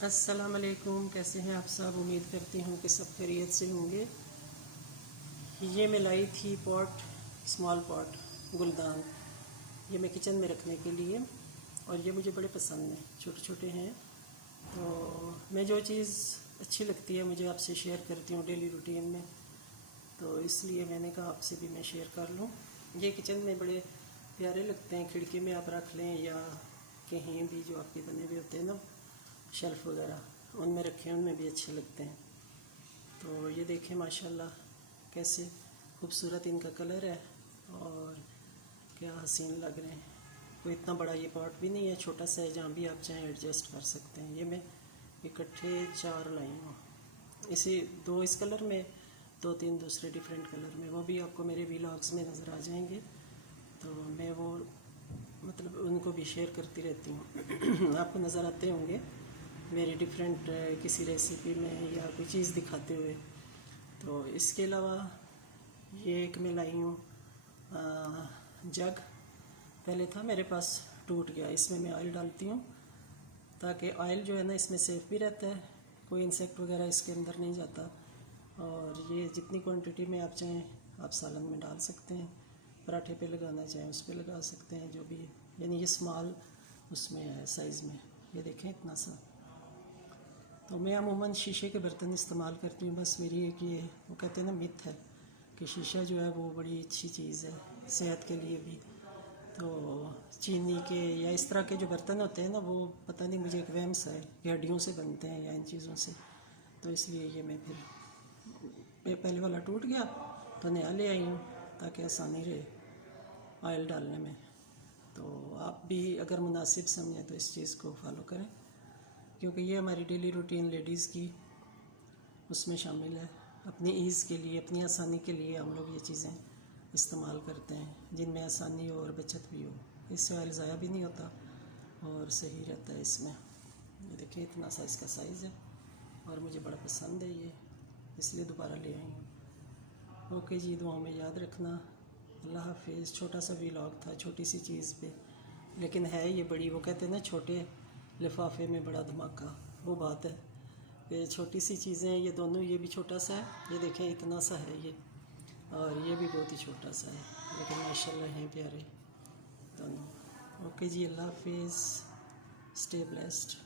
अस्सलाम वालेकुम। कैसे हैं आप सब? उम्मीद करती हूँ कि सब खैरियत से होंगे। ये मैं लाई थी पॉट, स्मॉल पॉट, गुलदान। ये मैं किचन में रखने के लिए, और ये मुझे बड़े पसंद हैं, छोटे छोटे हैं। तो मैं जो चीज़ अच्छी लगती है मुझे आपसे शेयर करती हूँ डेली रूटीन में, तो इसलिए मैंने कहा आपसे भी मैं शेयर कर लूँ। ये किचन में बड़े प्यारे लगते हैं, खिड़की में आप रख लें या कहीं भी जो आपके बने हुए होते हैं ना, शेल्फ़ वगैरह, उनमें रखें, उनमें भी अच्छे लगते हैं। तो ये देखें माशाल्लाह कैसे खूबसूरत इनका कलर है, और क्या हसीन लग रहे हैं। कोई इतना बड़ा ये पॉट भी नहीं है, छोटा सा है, जहाँ भी आप चाहें एडजस्ट कर सकते हैं। ये मैं इकट्ठे 4 लाई हूँ, इसी 2 इस कलर में, 2-3 दूसरे डिफरेंट कलर में। वो भी आपको मेरे व्लॉग्स में नज़र आ जाएंगे, तो मैं वो मतलब उनको भी शेयर करती रहती हूँ। आपको नज़र आते होंगे मेरी डिफरेंट किसी रेसिपी में या कोई चीज़ दिखाते हुए। तो इसके अलावा ये एक मैं लाई हूँ जग। पहले था मेरे पास, टूट गया। इसमें मैं ऑयल डालती हूँ ताकि ऑयल जो है ना इसमें सेफ भी रहता है, कोई इंसेक्ट वगैरह इसके अंदर नहीं जाता। और ये जितनी क्वांटिटी में आप चाहें आप सालन में डाल सकते हैं, पराठे पे लगाना चाहें उस पर लगा सकते हैं, जो भी। यानी ये स्मॉल उसमें है साइज़ में, ये देखें इतना सा। तो मैं अमूमन शीशे के बर्तन इस्तेमाल करती हूँ। बस मेरी एक ये, वो कहते हैं ना, मिथ है कि शीशा जो है वो बड़ी अच्छी चीज़ है सेहत के लिए भी। तो चीनी के या इस तरह के जो बर्तन होते हैं ना, वो पता नहीं, मुझे एक वहम सा है कि हड्डियों से बनते हैं या इन चीज़ों से। तो इसलिए ये मैं पहले वाला टूट गया तो नया ले आई हूँ ताकि आसानी रहे ऑयल डालने में। तो आप भी अगर मुनासिब समझें तो इस चीज़ को फॉलो करें, क्योंकि ये हमारी डेली रूटीन लेडीज़ की उसमें शामिल है। अपनी ईज़ के लिए, अपनी आसानी के लिए हम लोग ये चीज़ें इस्तेमाल करते हैं, जिनमें आसानी हो और बचत भी हो। इससे ऑयल ज़ाया भी नहीं होता और सही रहता है इसमें। ये देखिए इतना सा इसका साइज़ है, और मुझे बड़ा पसंद है ये, इसलिए दोबारा ले आई हूँ। ओके जी, दुआओं में याद रखना। अल्लाह हाफिज़। छोटा सा व्लॉग था, छोटी सी चीज़ पे, लेकिन है ये बड़ी। वो कहते हैं ना, छोटे लिफाफे में बड़ा धमाका, वो बात है। ये छोटी सी चीज़ें, ये दोनों, ये भी छोटा सा है, ये देखें इतना सा है ये, और ये भी बहुत ही छोटा सा है, लेकिन माशाल्लाह हैं प्यारे दोनों। ओके जी, अल्लाह हाफिज़। Stay blessed.